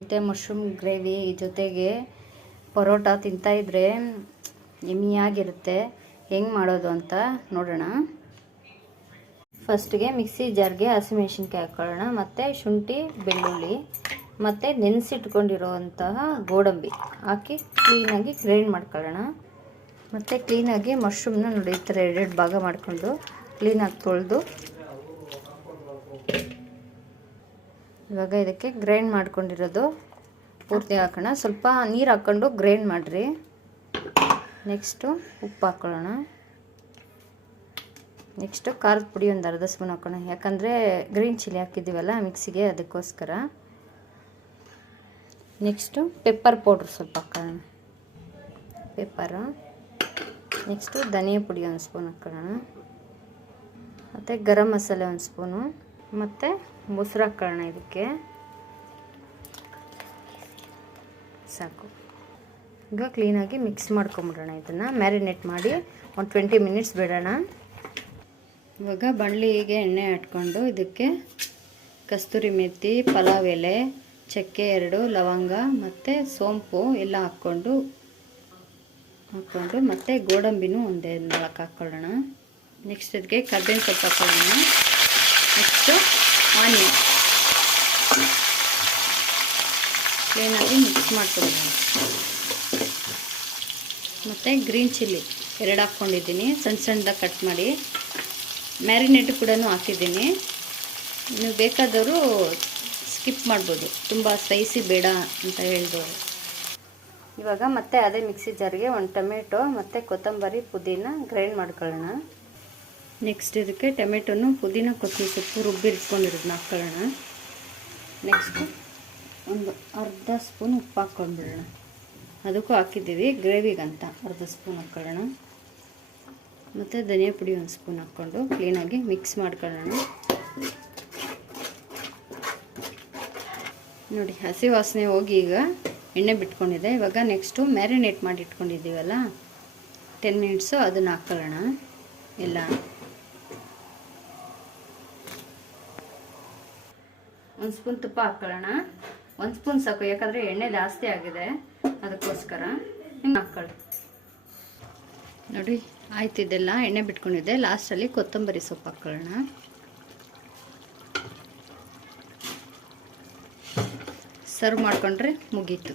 ಮತ್ತು mushroom gravy ಜೊತೆಗೆ ಪರೋಟ ತಿಂತಾಯಿದ್ರೆ ಯಮ್ಮಿಯಾಗಿರುತ್ತೆ. ಹೆಂಗೆ ಮಾಡೋದು ಅಂತ ನೋಡೋಣ. ಫಸ್ಟ್ಗೆ ಮಿಕ್ಸಿ ಜಾರ್ಗೆ ಹಸಿಮೆಣ್ಸಿನ್ಕಾಯಿ ಹಾಕ್ಕೊಳ್ಳೋಣ, ಮತ್ತು ಶುಂಠಿ ಬೆಳ್ಳುಳ್ಳಿ ಮತ್ತು ನೆನೆಸಿಟ್ಕೊಂಡಿರೋವಂತಹ ಗೋಡಂಬಿ ಹಾಕಿ ಕ್ಲೀನಾಗಿ ಗ್ರೈಂಡ್ ಮಾಡ್ಕೊಳ್ಳೋಣ. ಮತ್ತು ಕ್ಲೀನಾಗಿ ಮಶ್ರೂಮ್ನ ನೋಡಿ ಈ ಥರ ಎರಡೆರಡು ಭಾಗ ಮಾಡಿಕೊಂಡು ಕ್ಲೀನಾಗಿ ತೊಳೆದು ಇವಾಗ ಇದಕ್ಕೆ ಗ್ರೈಂಡ್ ಮಾಡ್ಕೊಂಡಿರೋದು ಪೂರ್ತಿ ಹಾಕೋಣ. ಸ್ವಲ್ಪ ನೀರು ಹಾಕ್ಕೊಂಡು ಗ್ರೈಂಡ್ ಮಾಡಿರಿ. ನೆಕ್ಸ್ಟು ಉಪ್ಪು ಹಾಕ್ಕೊಳ್ಳೋಣ. ನೆಕ್ಸ್ಟು ಖಾರದ ಪುಡಿ ಒಂದು ಅರ್ಧ ಸ್ಪೂನ್ ಹಾಕೋಣ, ಯಾಕಂದರೆ ಗ್ರೀನ್ ಚಿಲ್ಲಿ ಹಾಕಿದ್ದೀವಲ್ಲ ಮಿಕ್ಸಿಗೆ, ಅದಕ್ಕೋಸ್ಕರ. ನೆಕ್ಸ್ಟು ಪೆಪ್ಪರ್ ಪೌಡ್ರ್ ಸ್ವಲ್ಪ ಹಾಕೋಣ, ಪೆಪ್ಪರು. ನೆಕ್ಸ್ಟು ಧನಿಯಾ ಪುಡಿ ಒಂದು ಸ್ಪೂನ್ ಹಾಕ್ಕೊಳ್ಳೋಣ, ಮತ್ತು ಗರಂ ಮಸಾಲೆ ಒಂದು ಸ್ಪೂನು, ಮತ್ತು ಮೊಸರು ಹಾಕ್ಕೊಳ್ಳೋಣ. ಇದಕ್ಕೆ ಸಾಕು. ಈಗ ಕ್ಲೀನಾಗಿ ಮಿಕ್ಸ್ ಮಾಡ್ಕೊಂಬಿಡೋಣ. ಇದನ್ನು ಮ್ಯಾರಿನೇಟ್ ಮಾಡಿ ಒಂದು 20 ಮಿನಿಟ್ಸ್ ಬಿಡೋಣ. ಇವಾಗ ಬಾಣಲಿಗೆ ಎಣ್ಣೆ ಹಾಕ್ಕೊಂಡು ಇದಕ್ಕೆ ಕಸ್ತೂರಿ ಮೆಥಿ, ಪಲಾವ್ ಎಲೆ, ಚಕ್ಕೆ 2, ಲವಂಗ ಮತ್ತು ಸೋಂಪು ಎಲ್ಲ ಹಾಕ್ಕೊಂಡು ಮತ್ತು ಗೋಡಂಬಿನೂ ಒಂದೇ 4 ಹಾಕ್ಕೊಳ್ಳೋಣ. ನೆಕ್ಸ್ಟ್ ಇದಕ್ಕೆ ಕರ್ಬೇವಿನ ಸೊಪ್ಪು ಹಾಕ್ಕೊಳ್ಳೋಣ. ನೆಕ್ಸ್ಟು ಆನಿಯನ್ ಕ್ಲೀನಾಗಿ ಮಿಕ್ಸ್ ಮಾಡ್ಕೊಳ್ಳೋಣ. ಮತ್ತು ಗ್ರೀನ್ ಚಿಲ್ಲಿ 2 ಹಾಕ್ಕೊಂಡಿದ್ದೀನಿ, ಸಣ್ಣದಾಗಿ ಕಟ್ ಮಾಡಿ. ಮ್ಯಾರಿನೇಟು ಕೂಡ ಹಾಕಿದ್ದೀನಿ. ನೀವು ಬೇಕಾದವರು ಸ್ಕಿಪ್ ಮಾಡ್ಬೋದು, ತುಂಬ ಸ್ಪೈಸಿ ಬೇಡ ಅಂತ ಹೇಳಿದವರು. ಇವಾಗ ಮತ್ತೆ ಅದೇ ಮಿಕ್ಸಿ ಜಾರ್ಗೆ ಒಂದು ಟೊಮೆಟೊ ಮತ್ತು ಕೊತ್ತಂಬರಿ, ಪುದೀನ ಗ್ರೈಂಡ್ ಮಾಡ್ಕೊಳ್ಳೋಣ. ನೆಕ್ಸ್ಟ್ ಇದಕ್ಕೆ ಟೊಮೆಟೊನು, ಪುದೀನ, ಕೊತ್ತಂಬರಿ ಸೊಪ್ಪು ರುಬ್ಬಿಟ್ಕೊಂಡಿರೋದನ್ನ ಹಾಕ್ಕೊಳ್ಳೋಣ. ನೆಕ್ಸ್ಟು ಒಂದು ಅರ್ಧ ಸ್ಪೂನ್ ಉಪ್ಪು ಹಾಕ್ಕೊಂಡ್ಬಿಡೋಣ. ಅದಕ್ಕೂ ಹಾಕಿದ್ದೀವಿ ಗ್ರೇವಿಗಂತ ಅರ್ಧ ಸ್ಪೂನ್ ಹಾಕ್ಕೊಳ್ಳೋಣ. ಮತ್ತು ಧನಿಯಾ ಪುಡಿ ಒಂದು ಸ್ಪೂನ್ ಹಾಕ್ಕೊಂಡು ಕ್ಲೀನಾಗಿ ಮಿಕ್ಸ್ ಮಾಡ್ಕೊಳ್ಳೋಣ. ನೋಡಿ ಹಸಿ ವಾಸನೆ ಹೋಗಿ ಈಗ ಎಣ್ಣೆ ಬಿಟ್ಕೊಂಡಿದೆ. ಇವಾಗ ನೆಕ್ಸ್ಟು ಮ್ಯಾರಿನೇಟ್ ಮಾಡಿ ಇಟ್ಕೊಂಡಿದ್ದೀವಲ್ಲ 10 ಮಿನಿಟ್ಸು, ಅದನ್ನು ಹಾಕ್ಕೊಳ್ಳೋಣ. ಎಲ್ಲ ಒಂದು ಸ್ಪೂನ್ ತುಪ್ಪ ಹಾಕ್ಕೊಳ್ಳೋಣ. 1 ಸ್ಪೂನ್ ಸಾಕು, ಯಾಕಂದರೆ ಎಣ್ಣೆ ಜಾಸ್ತಿ ಆಗಿದೆ, ಅದಕ್ಕೋಸ್ಕರ. ಹಿಂಗೆ ಹಾಕ್ಕೊಳ್ಳಿ. ನೋಡಿ ಆಯ್ತು, ಇದೆಲ್ಲ ಎಣ್ಣೆ ಬಿಟ್ಕೊಂಡಿದೆ. ಲಾಸ್ಟಲ್ಲಿ ಕೊತ್ತಂಬರಿ ಸೊಪ್ಪು ಹಾಕ್ಕೊಳ್ಳೋಣ. ಸರ್ವ್ ಮಾಡಿಕೊಂಡ್ರೆ ಮುಗೀತು.